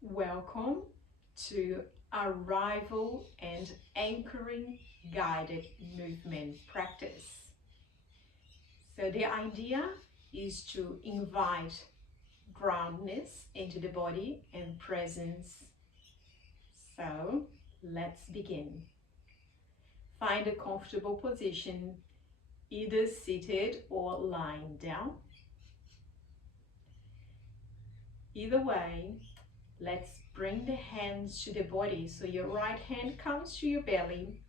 Welcome to arrival and anchoring guided movement practice. So the idea is to invite groundness into the body and presence. So let's begin. Find a comfortable position, either seated or lying down. Either way, let's bring the hands to the body. So your right hand comes to your belly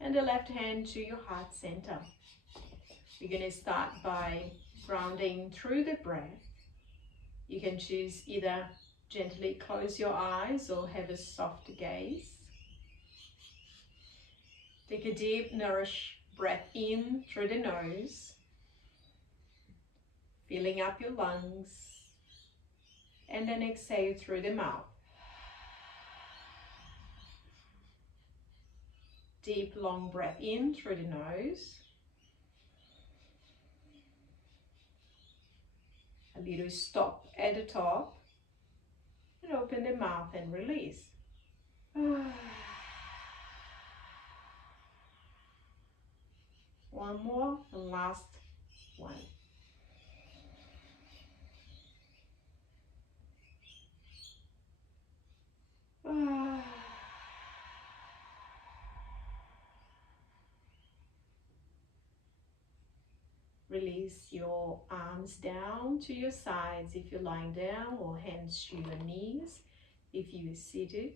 and the left hand to your heart center. We're going to start by grounding through the breath. You can choose either gently close your eyes or have a soft gaze. Take a deep, nourish breath in through the nose, filling up your lungs, and then exhale through the mouth. Deep, long breath in through the nose. A little stop at the top. And open the mouth and release. One more, and last one. Release your arms down to your sides if you're lying down, or hands to your knees if you're seated.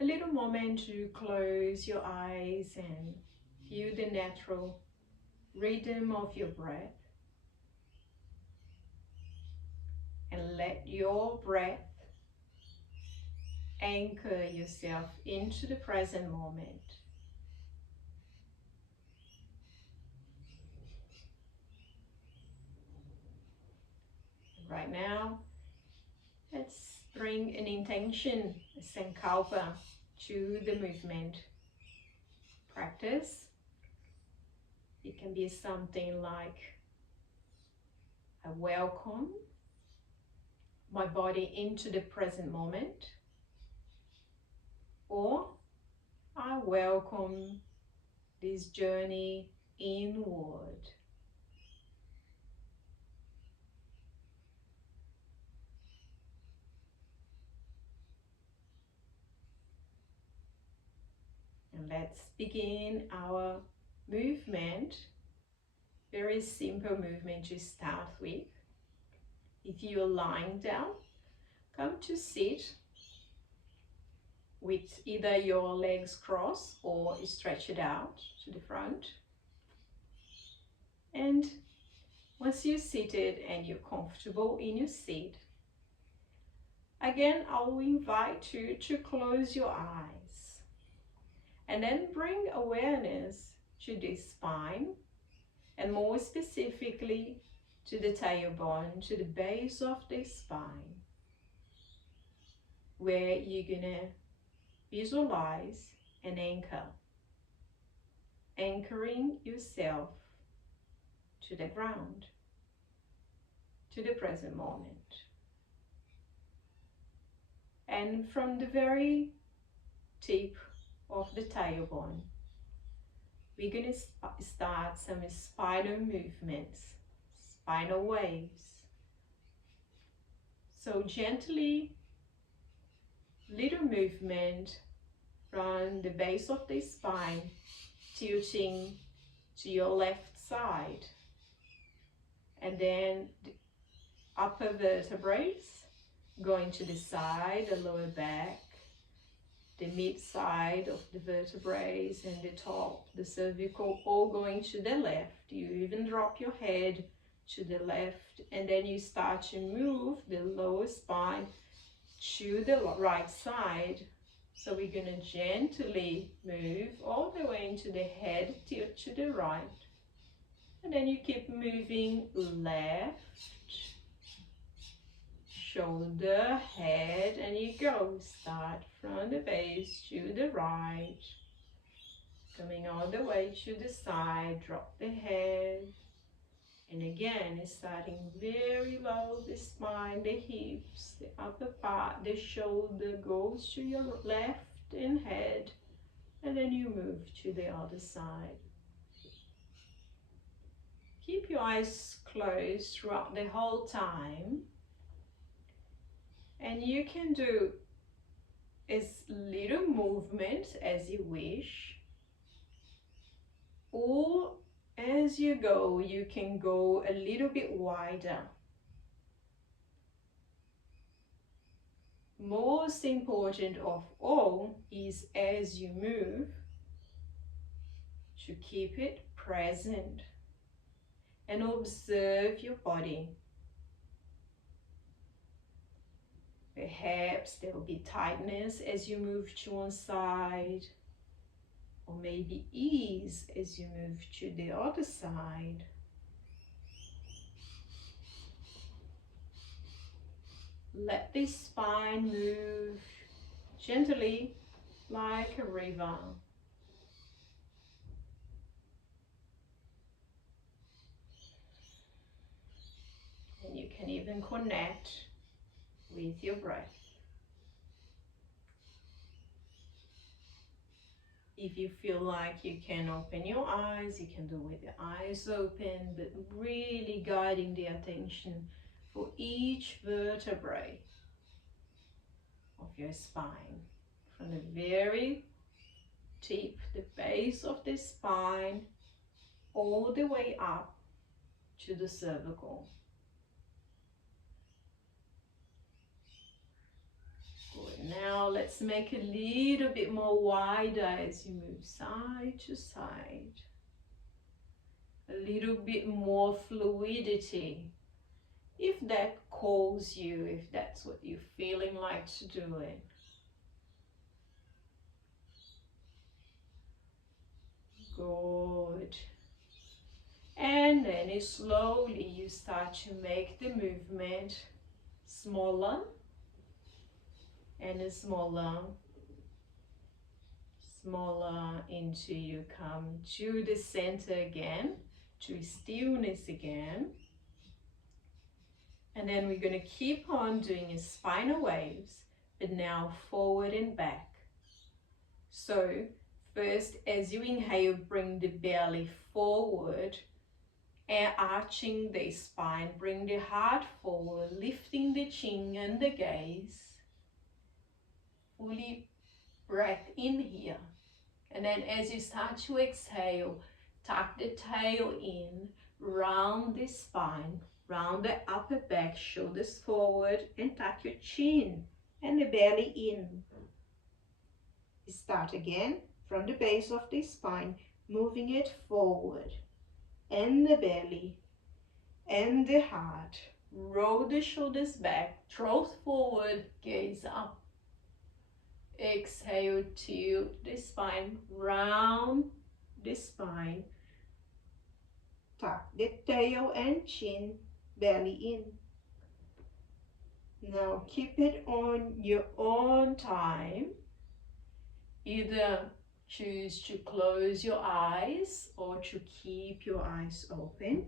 A little moment to close your eyes and feel the natural rhythm of your breath. And let your breath anchor yourself into the present moment. Right now, let's bring an intention, a sankalpa, to the movement practice. It can be something like, I welcome my body into the present moment, or I welcome this journey inward. And let's begin our movement. Very simple movement to start with. If you're lying down, come to sit with either your legs crossed or stretch it out to the front. And once you're seated and you're comfortable in your seat, again, I'll invite you to close your eyes and then bring awareness to the spine, and more specifically to the tailbone, to the base of the spine, where you're gonna visualize an anchor, anchoring yourself to the ground, to the present moment. And from the very tip of the tailbone, we're going to start some spinal movements, spinal waves. So gently, little movement from the base of the spine, tilting to your left side. And then the upper vertebrae going to the side, the lower back, the mid side of the vertebrae, and the top, the cervical, all going to the left. You even drop your head to the left, and then you start to move the lower spine to the right side. So we're going to gently move all the way into the head, tilt to the right. And then you keep moving left, shoulder, head, and you go. Start from the base to the right, coming all the way to the side, drop the head, And again, it's starting very low, the spine, the hips, the upper part, the shoulder goes to your left and head, and then you move to the other side. Keep your eyes closed throughout the whole time, and you can do as little movement as you wish, or as you go, you can go a little bit wider. Most important of all is as you move to keep it present and observe your body. Perhaps there will be tightness as you move to one side, or maybe ease as you move to the other side. Let the spine move gently like a river. And you can even connect with your breath. If you feel like you can open your eyes, you can do with your eyes open, but really guiding the attention for each vertebrae of your spine. From the very tip, the base of the spine, all the way up to the cervical. Good. Now let's make a little bit more wider as you move side to side. A little bit more fluidity, if that calls you, if that's what you're feeling like to do it. Good. And then slowly you start to make the movement smaller and smaller, smaller, until you come to the center again, to stillness again. And then we're going to keep on doing spinal waves, but now forward and back. So first, as you inhale, bring the belly forward and arching the spine. Bring the heart forward, lifting the chin and the gaze. Fully breath in here. And then as you start to exhale, tuck the tail in, round the spine, round the upper back, shoulders forward, and tuck your chin and the belly in. Start again from the base of the spine, moving it forward, and the belly, and the heart. Roll the shoulders back, throat forward, gaze up. Exhale, tilt the spine, round the spine. Tuck the tail and chin, belly in. Now keep it on your own time. Either choose to close your eyes or to keep your eyes open.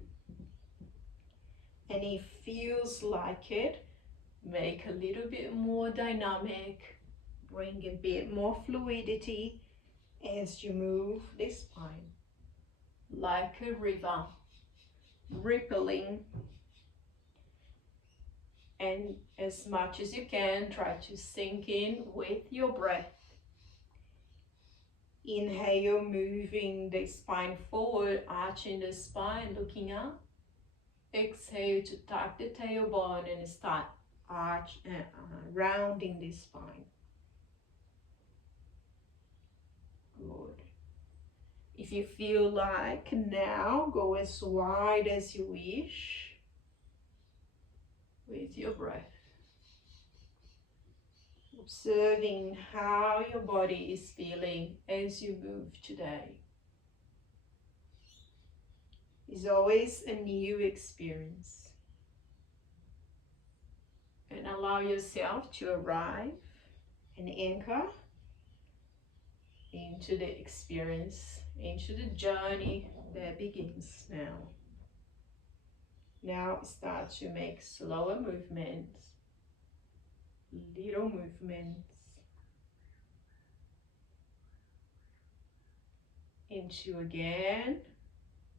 And if it feels like it, make a little bit more dynamic. Bring a bit more fluidity as you move the spine. Like a river, rippling. And as much as you can, try to sink in with your breath. Inhale, moving the spine forward, arching the spine, looking up. Exhale to tuck the tailbone and start rounding the spine. Good. If you feel like now, go as wide as you wish with your breath. Observing how your body is feeling as you move today. It's always a new experience. And allow yourself to arrive and anchor into the experience, into the journey that begins now. Now start to make slower movements, little movements. Into again.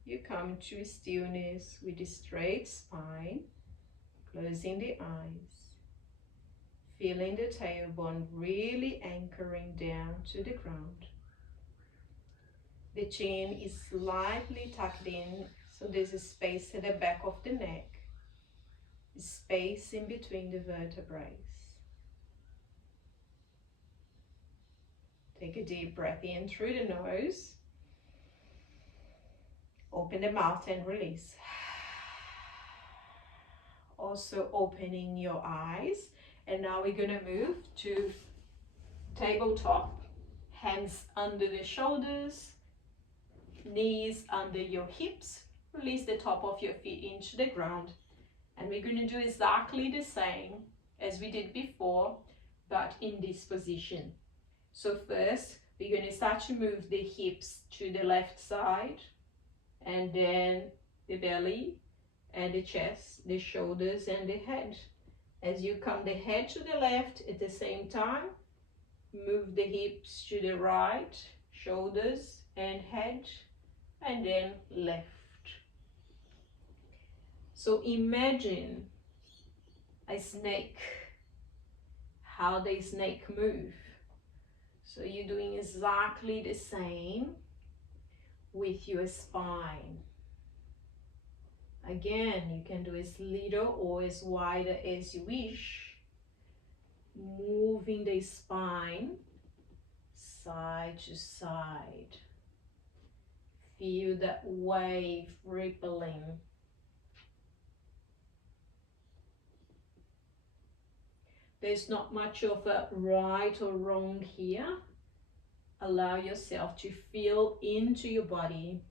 You come to stillness with a straight spine, closing the eyes, feeling the tailbone really anchoring down to the ground. The chin is slightly tucked in, so there's a space at the back of the neck, space in between the vertebrae. Take a deep breath in through the nose. Open the mouth and release. Also opening your eyes. And now we're gonna move to tabletop. Hands under the shoulders, knees under your hips. Release the top of your feet into the ground. And we're gonna do exactly the same as we did before, but in this position. So first, we're gonna start to move the hips to the left side, and then the belly and the chest, the shoulders and the head. As you come the head to the left at the same time, move the hips to the right, shoulders and head, and then left. So imagine a snake, how the snake move. So you're doing exactly the same with your spine. Again, you can do as little or as wider as you wish. Moving the spine side to side. Feel that wave rippling. There's not much of a right or wrong here. Allow yourself to feel into your body,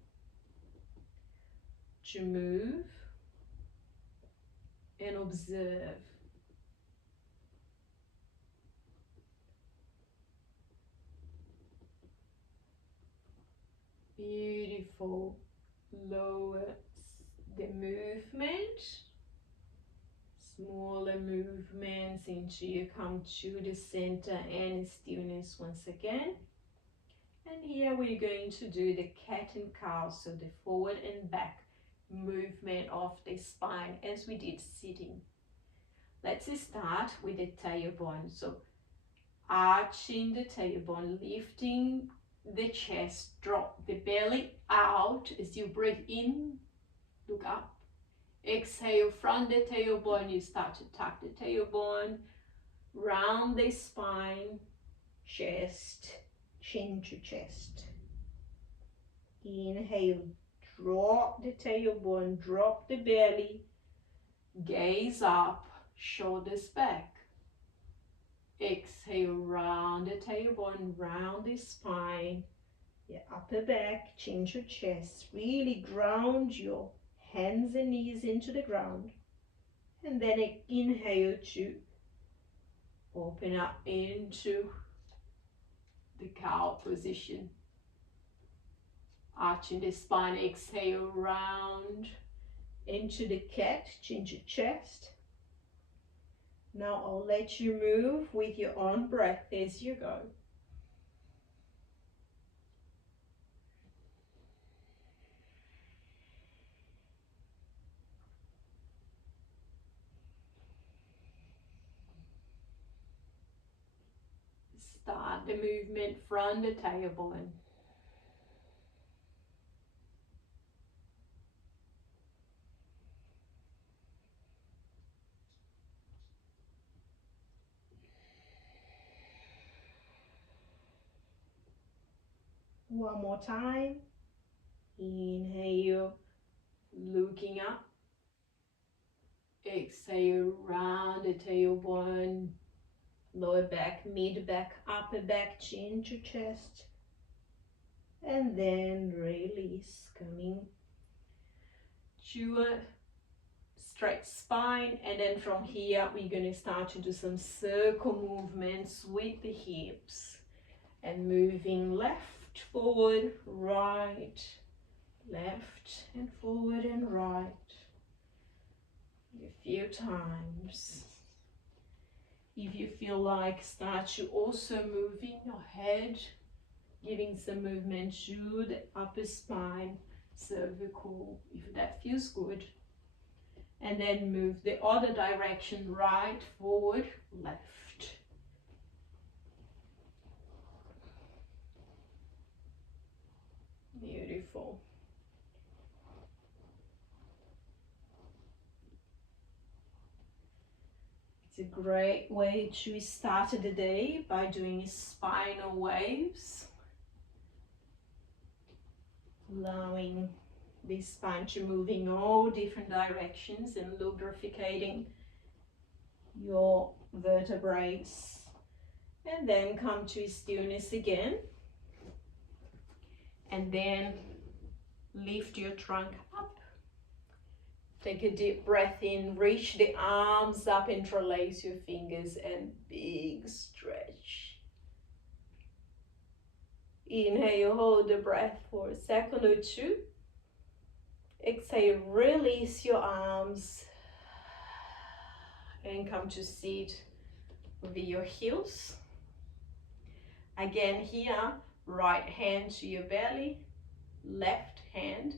to move and observe. Beautiful. Lower the movement. Smaller movements until you come to the center and stillness once again. And here we're going to do the cat and cow, so the forward and back movement of the spine as we did sitting. Let's start with the tailbone. So arching the tailbone, lifting the chest, drop the belly out as you breathe in, look up. Exhale from the tailbone, you start to tuck the tailbone, round the spine, chest, chin to chest. Inhale, drop the tailbone, drop the belly, gaze up, shoulders back. Exhale, round the tailbone, round the spine, your upper back, chin to chest. Really ground your hands and knees into the ground. And then inhale to open up into the cow position. Arching the spine, exhale, round into the cat, chin to chest. Now I'll let you move with your own breath as you go. Start the movement from the tailbone. One more time. Inhale, looking up. Exhale, round the tailbone, lower back, mid back, upper back, chin to chest. And then release, coming to a straight spine. And then from here, we're going to start to do some circle movements with the hips. And moving left, forward, right, left and forward and right. A few times. If you feel like, start to also moving your head, giving some movement to the upper spine, cervical, if that feels good. And then move the other direction, right, forward, left. Beautiful. It's a great way to start the day by doing spinal waves, allowing the spine to move in all different directions and lubricating your vertebrae. And then come to stillness again, and then lift your trunk up. Take a deep breath in, reach the arms up, interlace your fingers, and big stretch. Inhale, hold the breath for a second or two. Exhale, release your arms and come to sit with your heels. Again here, right hand to your belly, left hand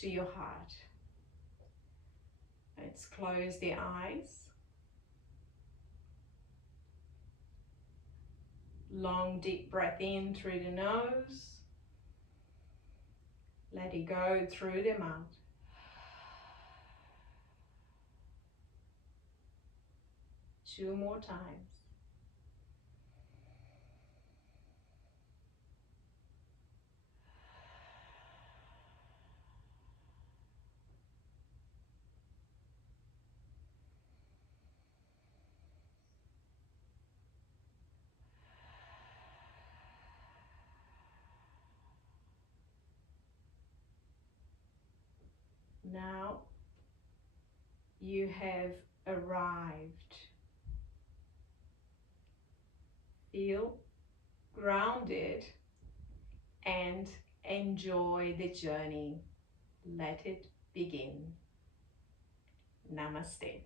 to your heart. Let's close the eyes. Long deep breath in through the nose. Let it go through the mouth. Two more times. Now you have arrived. Feel grounded and enjoy the journey. Let it begin. Namaste.